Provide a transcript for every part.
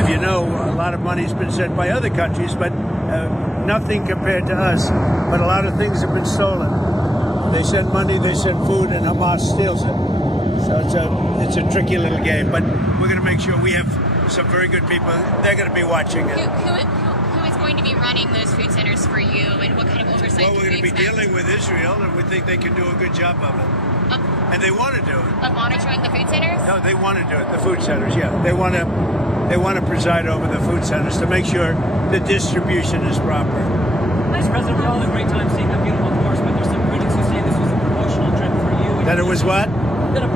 if you know, a lot of money's been sent by other countries, but nothing compared to us. But a lot of things have been stolen. They send money, they send food, and Hamas steals it. So it's a tricky little game. But we're going to make sure we have some very good people. They're going to be watching it. Who is going to be running those food centers for you, and what kind of oversight? Well, we're going to be dealing with Israel, and we think they can do a good job of it. And they want to do it. Of monitoring the food centers? No, they want to do it. The food centers, yeah. They want to preside over the food centers to make sure the distribution is proper. Mr. President, we all had a great time seeing that beautiful course, but there's some critics who say this was a promotional trip for you. That it was what? That it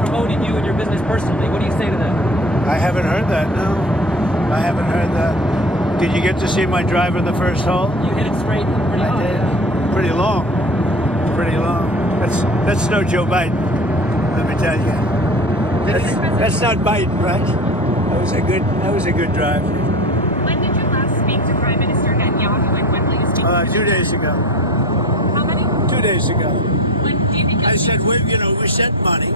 promoted you and your business personally. What do you say to that? I haven't heard that, no. I haven't heard that. Did you get to see my drive in the first hole? You hit it straight and pretty hard. I did. Yeah. Pretty long. Pretty long. That's no Joe Biden, let me tell you. That's not Biden, right? That was a good drive. When did you last speak to Prime Minister Netanyahu, and when will you speak to him? 2 days ago. How many? 2 days ago. When do you think I said, we sent money,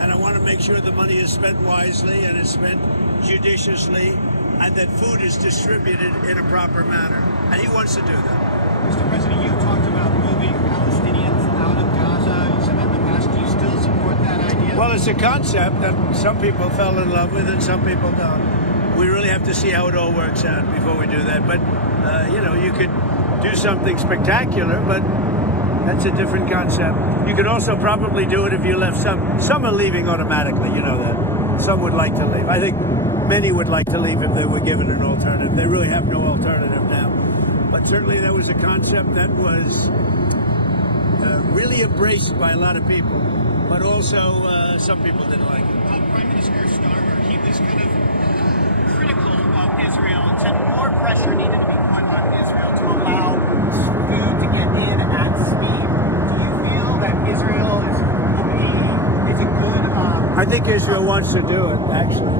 and I want to make sure the money is spent wisely and is spent judiciously, and that food is distributed in a proper manner. And he wants to do that. Mr. President, you talked about moving Palestinians out of Gaza. You said that in the past. Do you still support that idea? Well, it's a concept that some people fell in love with and some people don't. We really have to see how it all works out before we do that. But, you could do something spectacular, but that's a different concept. You could also probably do it if you left some. Some are leaving automatically, you know that. Some would like to leave. I think many would like to leave if they were given an alternative. They really have no alternative now. But certainly that was a concept that was really embraced by a lot of people, but also some people didn't like it. Prime Minister Starmer, he was kind of critical of Israel and said more pressure needed to be put on Israel to allow food to get in at speed. Do you feel that Israel is a good... I think Israel wants to do it, actually.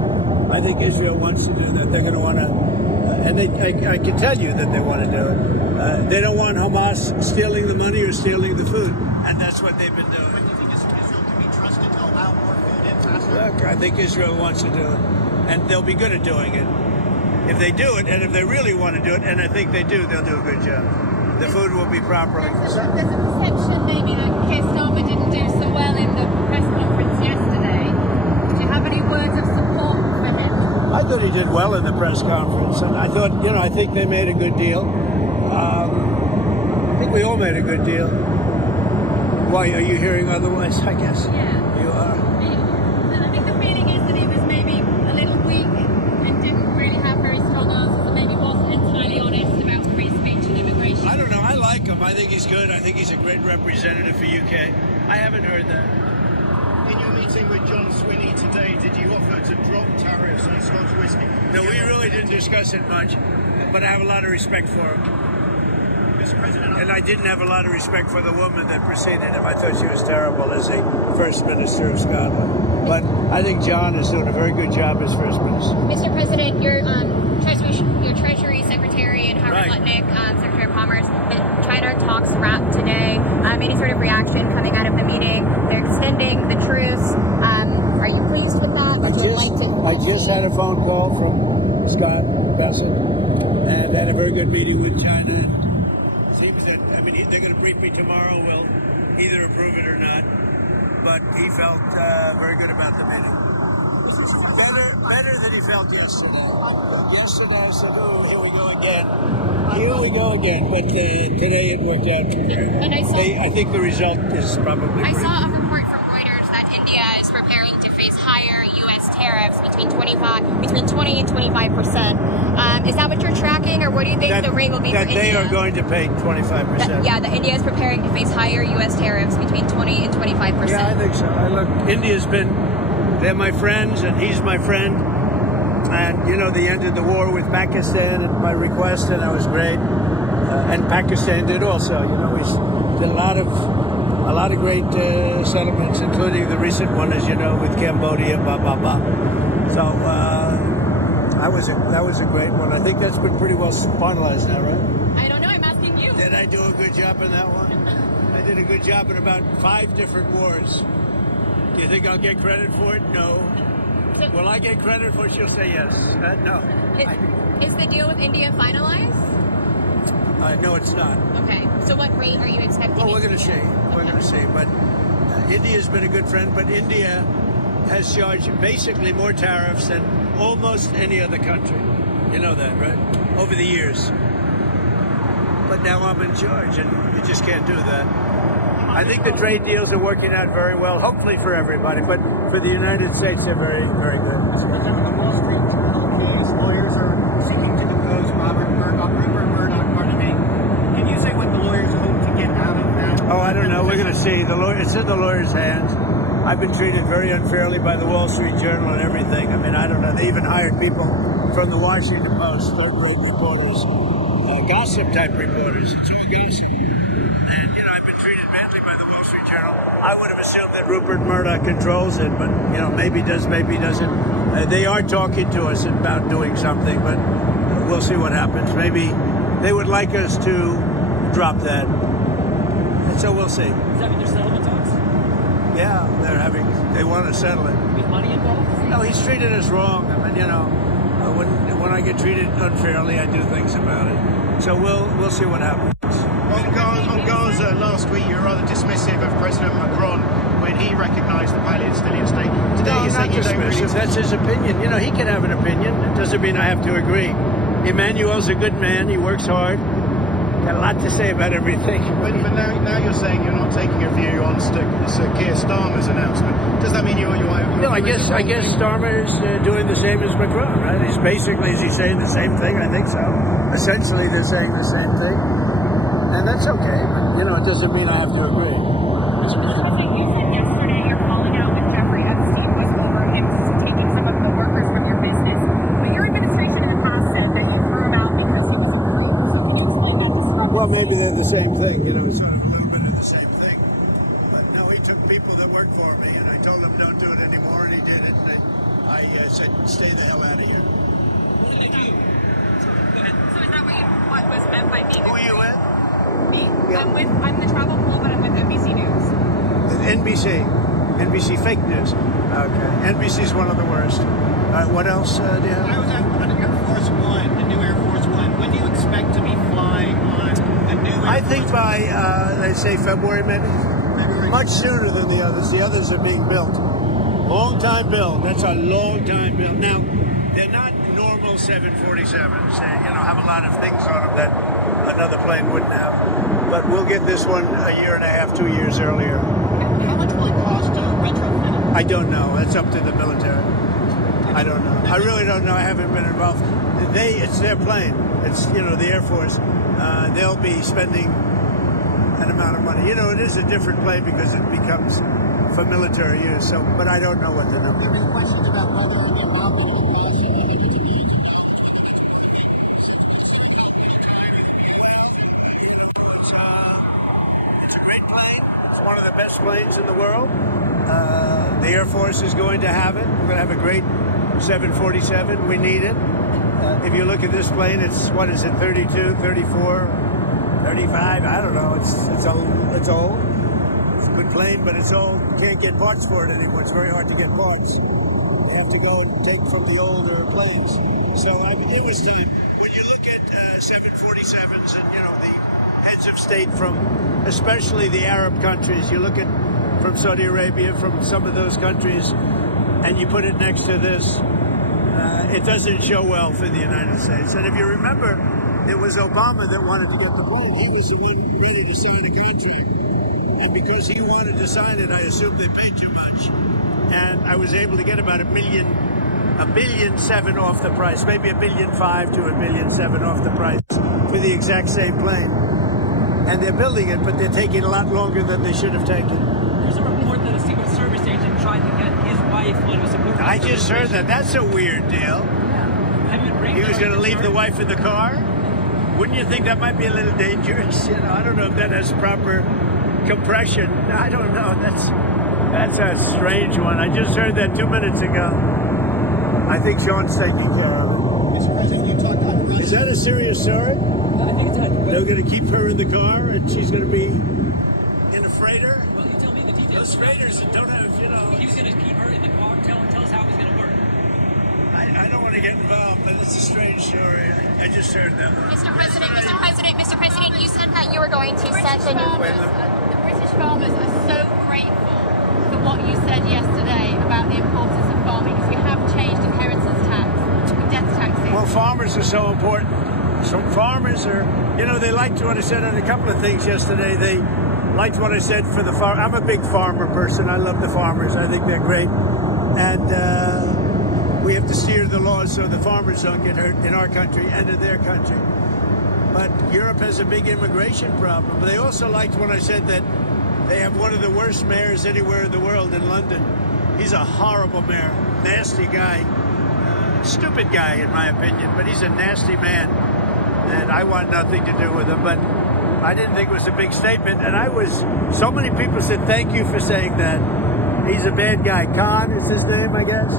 I think Israel wants to do that. They're going to want to... and I can tell you that they want to do it. They don't want Hamas stealing the money or stealing the food, and that's what they've been doing. But do you think Israel can be trusted to allow more food in faster? Look, I think Israel wants to do it, and they'll be good at doing it. If they do it, and if they really want to do it, and I think they do, they'll do a good job. The food will be properly. There's a perception maybe that Keir Starmer didn't do so well in the press conference yesterday. Did you have any words of support from him? I thought he did well in the press conference, and I thought, I think they made a good deal. I think we all made a good deal. Why, are you hearing otherwise, I guess? Yeah. You are? I think the feeling is that he was maybe a little weak and didn't really have very strong answers, and maybe wasn't entirely honest about free speech and immigration. I don't know, I like him. I think he's good. I think he's a great representative for UK. I haven't heard that. In your meeting with John Swinney today, did you offer to drop tariffs on Scotch whiskey? No, we really didn't discuss it much, but I have a lot of respect for him. Mr. President, And I didn't have a lot of respect for the woman that preceded him. I thought she was terrible as a First Minister of Scotland. But I think John is doing a very good job as First Minister. Mr. President, your Treasury Secretary and Howard Right. Lutnick, Secretary of Commerce, the China talks wrap today. Any sort of reaction coming out of the meeting? They're extending the truce. Are you pleased with that? Would you like to? I just had a phone call from Scott Bassett and had a very good meeting with China. It seems that, they're going to brief me tomorrow. We'll either approve it or not. But he felt very good about the meeting. Better than he felt yesterday. Yesterday I said, oh, here we go again. Here we go again. But today it worked out. And I think the result is probably I pretty saw a report from Reuters that India is preparing to face higher U.S. tariffs between 20 and 25%. Is that what you're tracking, or what do you think the rate will be for India? That they are going to pay 25%. That India is preparing to face higher U.S. tariffs between 20 and 25%. Yeah, I think so. Look, India's they're my friends, and he's my friend. And, they ended the war with Pakistan at my request, and that was great. And Pakistan did also. We did a lot of great settlements, including the recent one, as you know, with Cambodia, So that was a great one. I think that's been pretty well finalized now, right? I don't know, I'm asking you. Did I do a good job in that one? I did a good job in about 5 different wars. Do you think I'll get credit for it? No. Will I get credit for? She'll say yes. No. Is the deal with India finalized? No, it's not. Okay. So what rate are you expecting? Well, we're going to see. We're going to see. But India's been a good friend. But India has charged basically more tariffs than almost any other country. You know that, right? Over the years. But now I'm in charge, and you just can't do that. I think the trade deals are working out very well, hopefully for everybody. But for the United States, they're very, very good. Remember the Wall Street Journal case, lawyers are seeking to depose Rupert Murdoch, pardon me. Can you say what the lawyers hope to get out of that? Oh, I don't know. We're going to see. It's in the lawyer's hands. I've been treated very unfairly by the Wall Street Journal and everything. I mean, I don't know. They even hired people from the Washington Post, third-rate reporters, gossip-type reporters. It's all gossip. And, I've been treated badly by the Wall Street Journal. I would have assumed that Rupert Murdoch controls it, but, maybe does, maybe doesn't. They are talking to us about doing something, but we'll see what happens. Maybe they would like us to drop that. And so we'll see. Does that mean there's settlement talks? Yeah, they want to settle it. With money involved? No, he's treated us wrong. I mean, when I get treated unfairly, I do things about it. So we'll see what happens. On Gaza last week, you were rather dismissive of President Macron when he recognised the Palestinian state. Today, No, you're not saying you don't really... dismissive. That's his opinion. He can have an opinion. It doesn't mean I have to agree. Emmanuel's a good man. He works hard. Got a lot to say about everything. But now you're saying you're not taking a view on Sir Keir Starmer's announcement. Does that mean you're No, I guess Starmer is doing the same as Macron, right? He's basically, is he saying the same thing? I think so. Essentially, they're saying the same thing. And that's okay, but, it doesn't mean I have to agree. Mr. President, you said yesterday your falling out with Jeffrey Epstein was over him taking some of the workers from your business. But your administration in the past said that you threw him out because he was a creep. So can you explain that discrepancy? Well, maybe they're the same thing, sort of a little bit of the same thing. But no, he took people that worked for me, and I told him don't do it anymore, and he did it. And I said, stay the hell out of here. So is that what was meant by being Who are you with? me? Yeah. I'm the travel pool, but I'm with NBC News. NBC fake news. Okay. NBC's one of the worst. All right, what else do you have? I was at Air Force One, the new Air Force One. When do you expect to be flying on the new Air Force I think by, they say February maybe? February? Much sooner than the others. The others are being built. Long time build. That's a long time build. Now, they're not normal 747s. They, have a lot of things on them that another plane wouldn't have. But we'll get this one a year and a half, 2 years earlier. How much will it cost to retrofit it? I don't know. That's up to the military. I don't know. I really don't know. I haven't been involved. It's their plane. It's, the Air Force. They'll be spending an amount of money. It is a different plane because it becomes for military use. So, but I don't know what the number There is. was questions about whether the amount of the cost It's a great plane. It's one of the best planes in the world. The Air Force is going to have it. We're going to have a great 747. We need it. If you look at this plane, it's, 32, 34, 35? I don't know. It's old. It's a good plane, but it's old. You can't get parts for it anymore. It's very hard to get parts. You have to go and take from the older planes. So it was time. When you look at 747s and, the heads of state from especially the Arab countries, you look at from Saudi Arabia, from some of those countries, and you put it next to this, it doesn't show well for the United States. And if you remember, it was Obama that wanted to get the plane. He was the one ready to sign a contract. And because he wanted to sign it, I assumed they paid too much. And I was able to get about $1.7 billion off the price, maybe $1.5 billion to $1.7 billion off the price for the exact same plane. And they're building it, but they're taking a lot longer than they should have taken. There's a report that a Secret Service agent tried to get his wife when it was a I just heard that. That's a weird deal. He was going to leave the wife in the car. Wouldn't you think that might be a little dangerous? I don't know if that has proper compression. I don't know. That's a strange one. I just heard that 2 minutes ago. I think Sean's taking care of it. Mr. President, you talked about Russia. Is that a serious story? I think it's They're going to keep her in the car, and she's going to be in a freighter. Well, you tell me the details. Those freighters don't have, He was going to keep her in the car. Tell us how it was going to work. I don't want to get involved, but it's a strange story. I just heard that. Mr. President, you said that you were going to set the new. The British farmers are so grateful for what you said yesterday about the importance of farming, because we have changed inheritance tax, death taxes. Well, farmers are so important. So farmers are, they liked what I said on a couple of things yesterday. They liked what I said for the farm. I'm a big farmer person. I love the farmers. I think they're great. And we have to steer the laws so the farmers don't get hurt in our country and in their country. But Europe has a big immigration problem. But they also liked when I said that they have one of the worst mayors anywhere in the world in London. He's a horrible mayor, nasty guy, stupid guy in my opinion, but he's a nasty man. And I want nothing to do with him. But I didn't think it was a big statement. And so many people said, thank you for saying that. He's a bad guy. Khan is his name, I guess.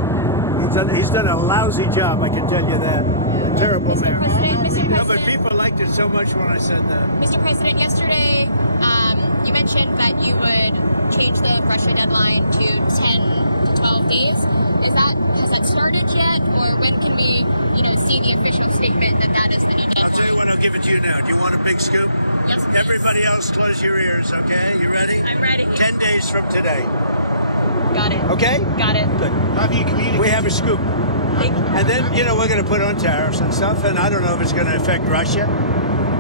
He's done a lousy job, I can tell you that. A terrible mayor. No, but people liked it so much when I said that. Mr. President, yesterday you mentioned that you would change the Russia deadline to 10 to 12 days. Has that started yet, or when can we, see the official statement that is the new deadline? I'll tell you what, I'll give it to you now. Do you want a big scoop? Yes, please. Everybody else, close your ears, okay? You ready? I'm ready. 10 days from today. Got it. Okay? Got it. Good. Have you communicated? We have a scoop. Thank you. And then, we're going to put on tariffs and stuff, and I don't know if it's going to affect Russia,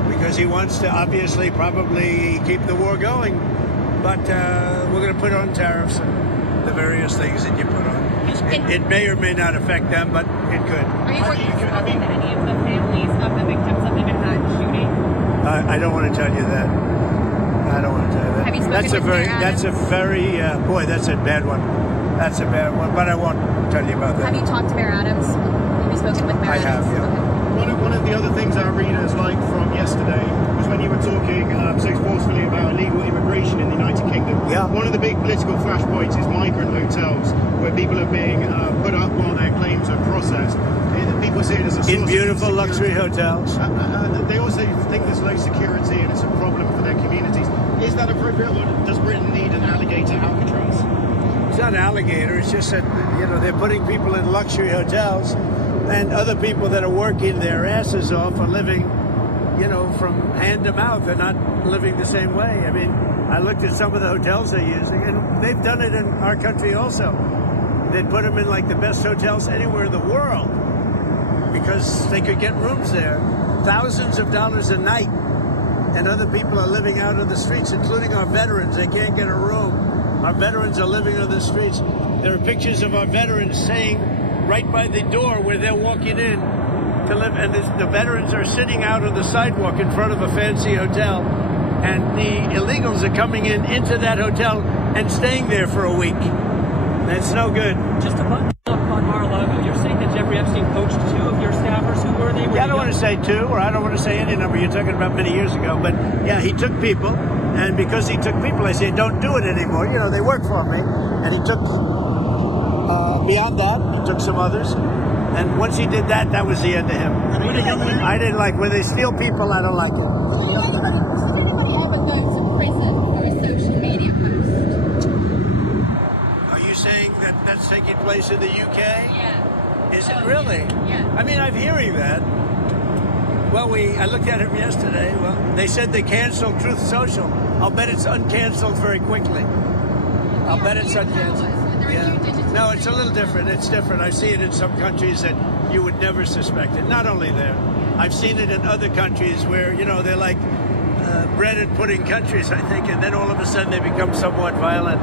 because he wants to obviously probably keep the war going. But we're going to put on tariffs and the various things that you put on. It may or may not affect them, but it could. Are you working Have you spoken to any of the families of the victims of the Manhattan shooting? I don't want to tell you that. I don't want to tell you that. Have you spoken with Mayor Adams? That's a bad one. That's a bad one, but I won't tell you about that. Have you talked to Mayor Adams? Have you spoken with Mayor I Adams? have, yeah. Okay. One of the other things our readers liked from yesterday was when you were talking so forcefully about illegal immigration in the United Kingdom. Yeah. One of the big political flashpoints is migrant hotels, where people are being put up while their claims are processed. People see it as a source In of beautiful luxury insecurity. hotels. They also think there's low security and it's a problem for their communities. Is that appropriate, or does Britain need an alligator Alcatraz? It's not alligator. It's just that, they're putting people in luxury hotels, and other people that are working their asses off are living, from hand to mouth. They're not living the same way. I mean, I looked at some of the hotels they're using, and they've done it in our country also. They'd put them in like the best hotels anywhere in the world because they could get rooms there, thousands of dollars a night. And other people are living out on the streets, including our veterans. They can't get a room. Our veterans are living on the streets. There are pictures of our veterans saying right by the door where they're walking in to live, and the veterans are sitting out on the sidewalk in front of a fancy hotel, and the illegals are coming into that hotel and staying there for a week. That's no good. Just to button up on Mar-a-Lago, you're saying that Jeffrey Epstein poached 2 of your staffers. Who were they? Yeah, I don't want to say 2, or I don't want to say any number. You're talking about many years ago. But yeah, he took people, and because he took people, I say, don't do it anymore. They work for me. And he took, beyond that, he took some others. And once he did that, that was the end of him. I didn't like, when they steal people, I don't like it. Should anybody ever go to prison for a social media post? Are you saying that that's taking place in the UK? Yeah. Is it really? Yeah. I mean, I'm hearing that. Well, I looked at him yesterday. Well, they said they canceled Truth Social. I'll bet it's uncanceled very quickly. I'll bet it's uncanceled. No, it's a little different. It's different. I see it in some countries that you would never suspect it. Not only there. I've seen it in other countries where, they're like bread and pudding countries, I think, and then all of a sudden they become somewhat violent.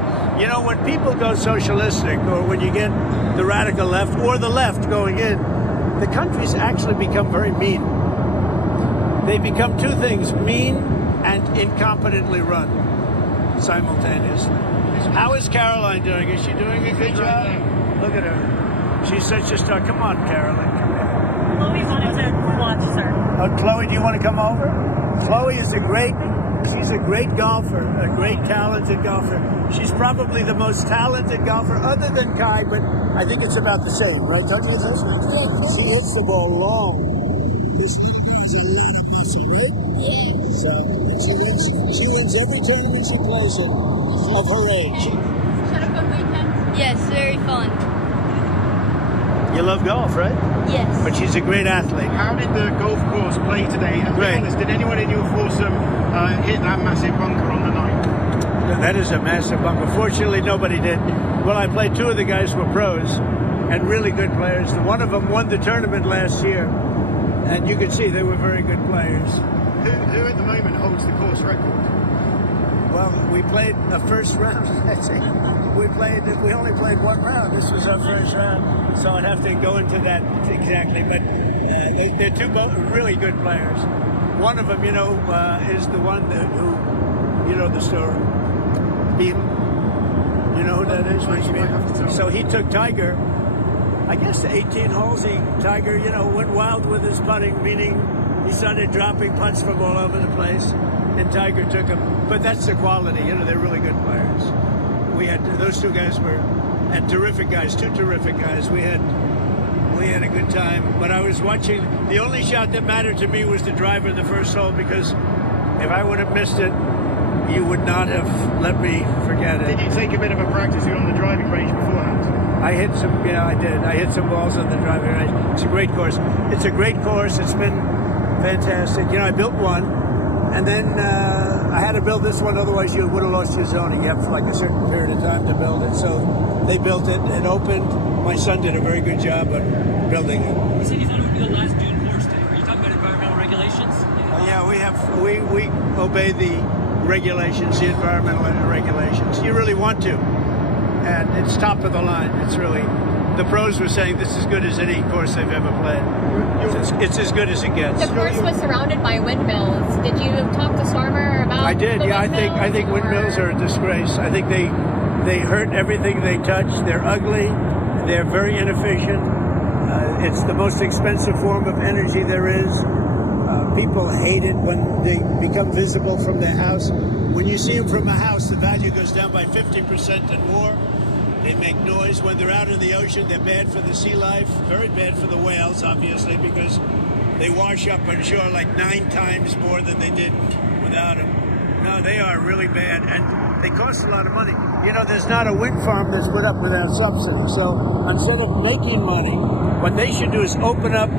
When people go socialistic, or when you get the radical left or the left going in, the countries actually become very mean. They become 2 things, mean and incompetently run simultaneously. How is Caroline doing? Is she doing a good job? Look at her. She's such a star. Come on, Caroline. Come here. Chloe wanted to watch, sir. Oh, Chloe, do you want to come over? Chloe is she's a great golfer, a great talented golfer. She's probably the most talented golfer other than Kai, but I think it's about the same, right? Don't you think? She hits the ball long. This little girl has a lot of muscle, right? So she wins every tournament she plays in of her age. Had a good weekend. Yes, very fun. You love golf, right? Yes. But she's a great athlete. How did the golf course play today? And be Great. honest, did anyone in your foursome hit that massive bunker on the night? That is a massive bunker. Fortunately, nobody did. Well, I played two of the guys were pros and really good players. One of them won the tournament last year, and you can see they were very good players. Who at the moment holds the course record? Well, we played a first round. I think we only played one round. This was our first round, so I'd have to go into that exactly. But they're two really good players. One of them, is the one who, the story. Beam. You know who that is? So he took Tiger, I guess 18 holes. Tiger, went wild with his putting, meaning he started dropping putts from all over the place, and Tiger took him. But that's the quality, they're really good players. We had those two guys and terrific guys, two terrific guys. We had a good time. But I was watching. The only shot that mattered to me was the driver in the first hole, because if I would have missed it, you would not have let me forget it. Did you take a bit of a practice on the driving range beforehand? I hit some. Yeah, I did. I hit some balls on the driving range. It's a great course. It's a great course. It's been fantastic. I built one, and then I had to build this one. Otherwise, you would have lost your zoning. You have like a certain period of time to build it. So they built it. It opened. My son did a very good job on building it. You said you thought it would be the last dune course day. Are you talking about environmental regulations? Yeah, we obey the regulations, the environmental regulations. You really want to, and it's top of the line. It's really, the pros were saying this is as good as any course they've ever played. It's as good as it gets. The course was surrounded by windmills. Did you talk to Stormer about? I did. the Yeah, I think windmills, windmills or- are a disgrace. I think they hurt everything they touch. They're ugly. They're very inefficient. It's the most expensive form of energy there is. People hate it when they become visible from their house. When you see them from a house, the value goes down by 50% and more. They make noise. When they're out in the ocean, they're bad for the sea life, very bad for the whales, obviously, because they wash up on shore like 9 times more than they did without them. No, they are really bad, and they cost a lot of money. There's not a wind farm that's put up without subsidy. So instead of making money, what they should do is open up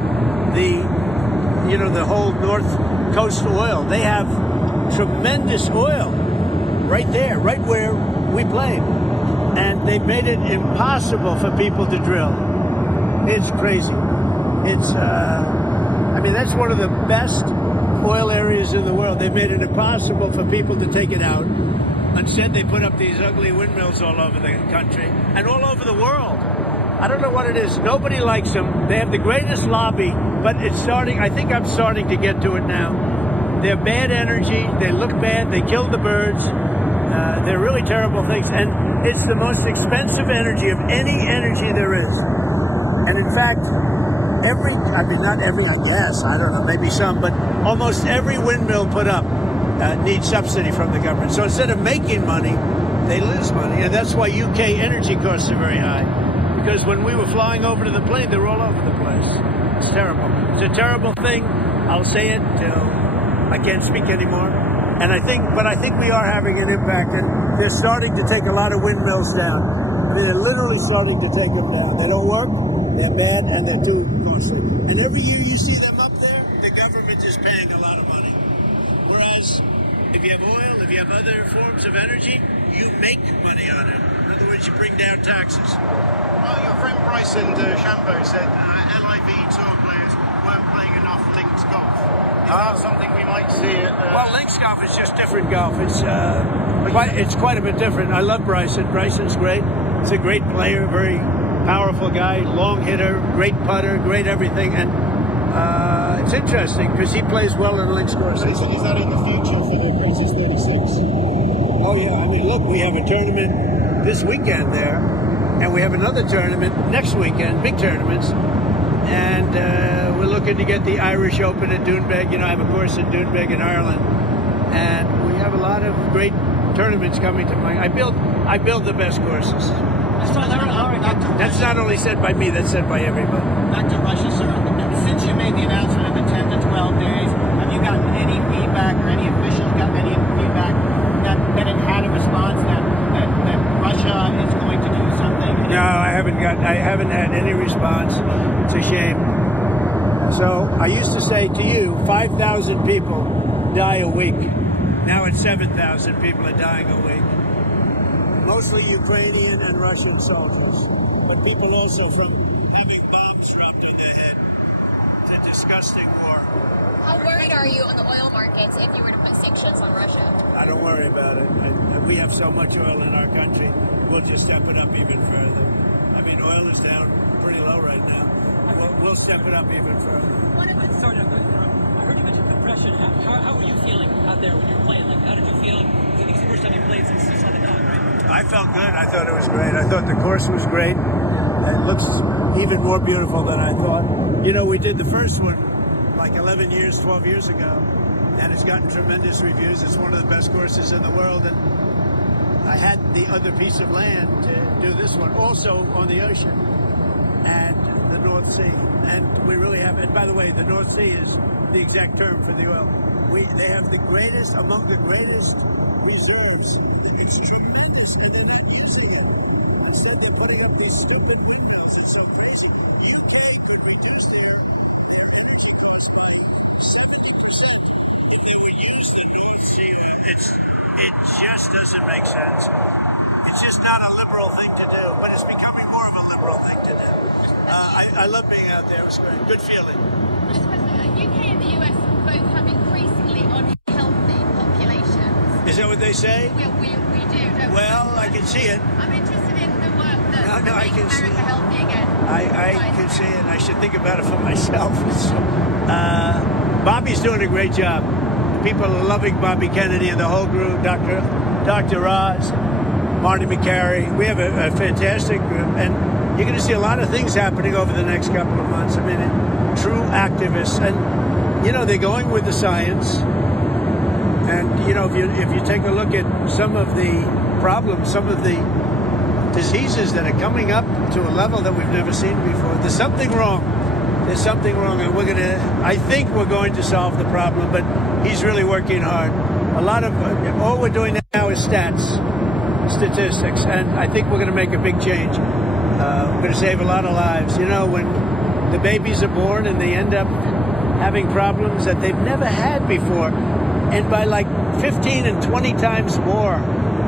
the whole North Coast oil. They have tremendous oil right there, right where we play. And they've made it impossible for people to drill. It's crazy. That's one of the best oil areas in the world. They've made it impossible for people to take it out. Instead, they put up these ugly windmills all over the country and all over the world. I don't know what it is. Nobody likes them. They have the greatest lobby, but it's starting. I think I'm starting to get to it now. They're bad energy. They look bad. They kill the birds. They're really terrible things. And it's the most expensive energy of any energy there is. And in fact, not every, I guess, I don't know, maybe some, but almost every windmill put up needs subsidy from the government. So instead of making money, they lose money. And that's why UK energy costs are very high. Because when we were flying over to the plane, they were all over the place. It's terrible. It's a terrible thing. I'll say it till I can't speak anymore. I think we are having an impact, and they're starting to take a lot of windmills down. They're literally starting to take them down. They don't work, they're bad, and they're too costly. And every year you see them up there, the government is paying a lot of money. Whereas if you have oil, if you have other forms of energy, you make money on it. In other words, you bring down taxes. Well, your friend Bryson DeChambeau said LIV tour players weren't playing enough links golf. Is that something we might see? Well, links golf is just different golf. It's quite a bit different. I love Bryson. Bryson's great. He's a great player, very powerful guy, long hitter, great putter, great everything. And it's interesting because he plays well in links courses. Is that in the future for the Greatest 36? Oh, yeah. Look, we have a tournament this weekend there, and we have another tournament next weekend, big tournaments. And we're looking to get the Irish Open at Doonbeg. I have a course at Doonbeg in Ireland. And we have a lot of great tournaments coming to mind. I build the best courses. That's not only said by me, that's said by everybody. Back to Russia, sir. Since you made the announcement of the 10 to 12 days, have you gotten any feedback or any officials gotten any feedback that it had a response that Russia is going to do something? No, I haven't had any response. It's a shame. So I used to say to you, 5,000 people die a week. Now it's 7,000 people are dying a week. Mostly Ukrainian and Russian soldiers, but people also from having bombs dropped on their head. It's a disgusting war. How worried are you on the oil markets if you were to put sanctions on Russia? I don't worry about it. We have so much oil in our country, we'll just step it up even further. I mean, oil is down pretty low right now. We'll step it up even further. Sorry, I heard you mention compression. How were you feeling out there when you were playing? Like, how did you feel? I think it's the first time you played since 7 right? I felt good. I thought it was great. I thought the course was great. It looks even more beautiful than I thought. You know, we did the first one like 11 years, 12 years ago, and it's gotten tremendous reviews. It's one of the best courses in the world, and I had the other piece of land to do this one, also on the ocean and the North Sea. And we really have, and by the way, the North Sea is the exact term for the oil. They have the greatest, among the greatest reserves. It's tremendous, and they're not using it. Instead, they're putting up these stupid windmills and something. It just doesn't make sense. It's just not a liberal thing to do, but it's becoming more of a liberal thing to do. I love being out there. It was great. Good feeling. Mr. President, UK and the US both have increasingly unhealthy populations. Is that what they say? We do, don't we? Well, I can see it. I'm interested in the work that No, I makes can see America it. healthy again. I can see it. I should think about it for myself. Bobby's doing a great job. People are loving Bobby Kennedy and the whole group, Dr. Roz, Marty McCary. We have a fantastic group, and you're going to see a lot of things happening over the next couple of months. I mean, true activists, and you know they're going with the science. And you know, if you take a look at some of the problems, some of the diseases that are coming up to a level that we've never seen before, there's something wrong. There's something wrong, and I think we're going to solve the problem, but he's really working hard. All we're doing now is statistics, and I think we're going to make a big change. We're going to save a lot of lives. You know, when the babies are born and they end up having problems that they've never had before, and by like 15 and 20 times more.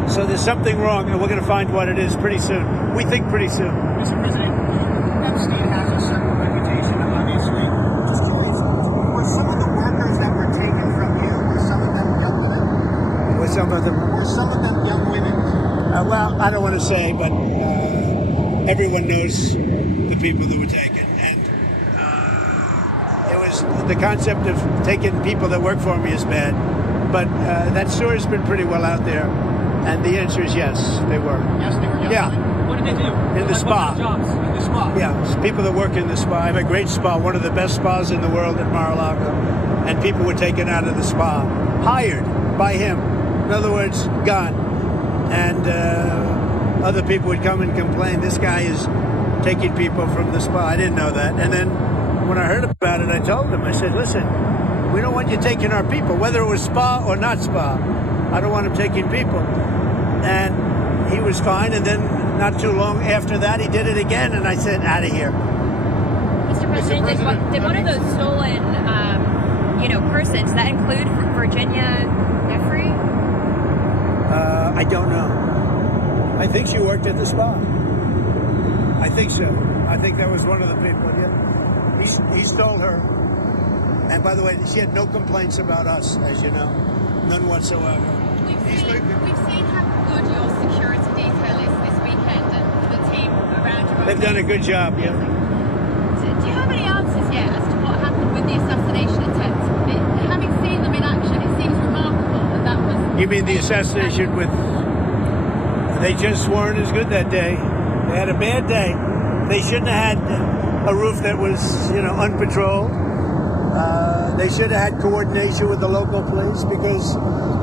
So there's something wrong, and we're going to find what it is pretty soon. We think pretty soon. Mr. President, Epstein has a certain reputation, obviously. Just curious, were some of the workers that were taken from you, were some of them young women? Were some of them young women? Well, I don't want to say, but everyone knows the people that were taken, and it was the concept of taking people that work for me is bad. But that story's been pretty well out there, and the answer is yes, they were. Yes, they were young Yeah. women. What did they do? In the spa. What jobs? In the spa. Yeah, it's people that work in the spa. I have a great spa, one of the best spas in the world at Mar-a-Lago, and people were taken out of the spa, hired by him. In other words, gone. And other people would come and complain, this guy is taking people from the spa. I didn't know that. And then when I heard about it, I told him, I said, listen, we don't want you taking our people, whether it was spa or not spa. I don't want him taking people. And he was fine, and then not too long after that, he did it again, and I said, out of here. Mr. President, did one of those stolen, persons, that include Virginia Giuffre? I don't know. I think she worked at the spa. I think so. I think that was one of the people, yeah. He stole her. And by the way, she had no complaints about us, as you know. None whatsoever. We've seen how good your security detail is this weekend, and the team around you. They've done a good job, yeah. Do you have any answers yet as to what happened with the assassination attempt? Having seen them in action, it seems remarkable that was... You mean the assassination with... They just weren't as good that day. They had a bad day. They shouldn't have had a roof that was, unpatrolled. They should have had coordination with the local police because,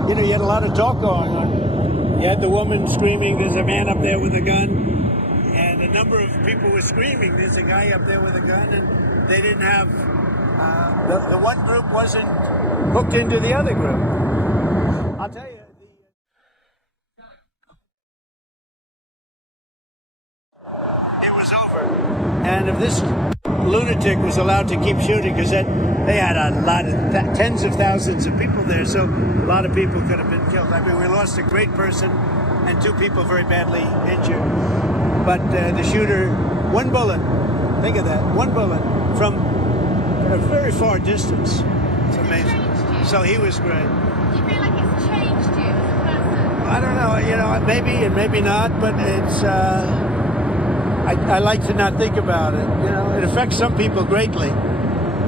you had a lot of talk going on. You had the woman screaming, there's a man up there with a gun. And a number of people were screaming, there's a guy up there with a gun. And they didn't have, the one group wasn't hooked into the other group. I'll tell you. It was over. this lunatic was allowed to keep shooting because they had a lot of tens of thousands of people there, so a lot of people could have been killed. I mean, we lost a great person and 2 people very badly injured. But the shooter, 1 bullet, think of that, 1 bullet from a very far distance. It's amazing. So he was great. Do you feel like it's changed you as a person? I don't know, maybe and maybe not, but it's, I like to not think about it. It affects some people greatly.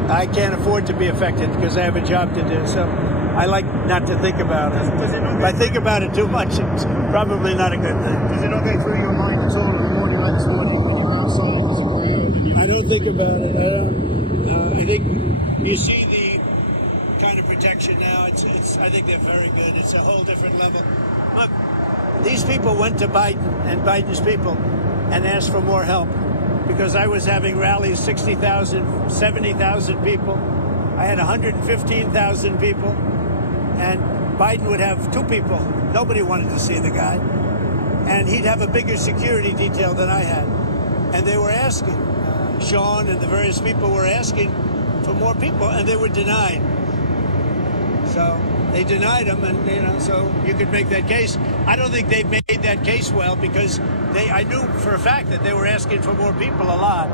I can't afford to be affected because I have a job to do, so I like not to think about it. If I think about it too much, it's probably not a good thing. Does it not go through your mind at all in the morning, like this morning, when you're outside, there's a crowd? I don't think about it. I think you see the kind of protection now. I think they're very good. It's a whole different level. Look, these people went to Biden and Biden's people and asked for more help because I was having rallies, 60,000, 70,000 people. I had 115,000 people, and Biden would have 2 people. Nobody wanted to see the guy. And he'd have a bigger security detail than I had. And they were asking, Sean and the various people were asking for more people, and they were denied. So they denied them, and so you could make that case. I don't think they made that case well because I knew for a fact that they were asking for more people a lot.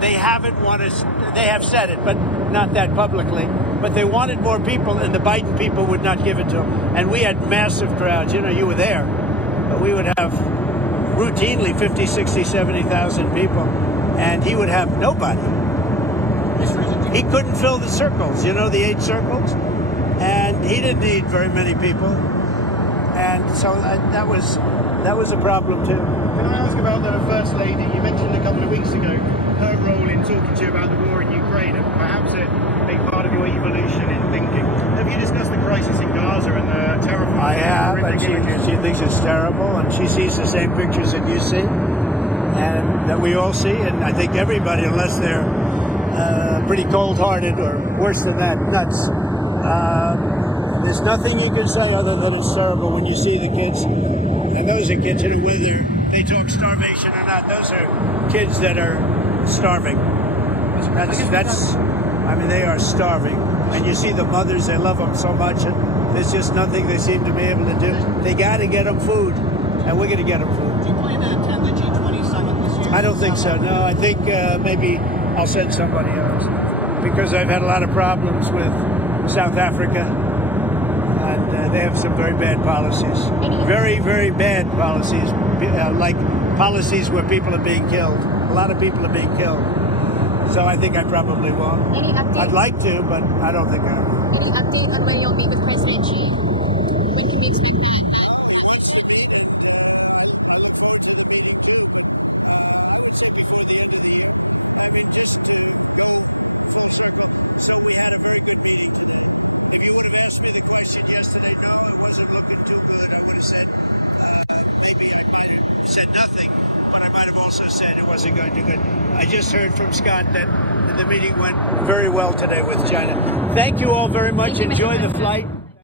They haven't wanted. They have said it, but not that publicly. But they wanted more people, and the Biden people would not give it to them. And we had massive crowds. You were there. But we would have routinely 50, 60, 70,000 people, and he would have nobody. He couldn't fill the circles. The 8 circles. And he didn't need very many people, and so that was a problem too. Can I ask about the First Lady? You mentioned a couple of weeks ago her role in talking to you about the war in Ukraine, and perhaps a big part of your evolution in thinking. Have you discussed the crisis in Gaza and the terrifying? I have, and she thinks it's terrible, and she sees the same pictures that you see, and that we all see, and I think everybody, unless they're pretty cold-hearted or worse than that, nuts. There's nothing you can say other than it's terrible when you see the kids. And those are kids, whether they talk starvation or not, those are kids that are starving. They are starving. And you see the mothers, they love them so much, and there's just nothing they seem to be able to do. They got to get them food, and we're going to get them food. Do you plan to attend the G20 summit this year? I don't think so, no. I think maybe I'll send somebody else because I've had a lot of problems with South Africa, and they have some very bad policies. Very, very bad policies, like policies where people are being killed. A lot of people are being killed. So I think I probably won't. Any update? I'd like to, but I don't think I will. Any update on when you'll meet with President Xi? When can we expect that? Before the end of the year. Just to go full circle. So we had a very good meeting today. If you would have asked me the question yesterday, no, it wasn't looking too good. I would have said, maybe I might have said nothing, but I might have also said it wasn't going too good. I just heard from Scott that the meeting went very well today with China. Thank you all very much. Enjoy the flight.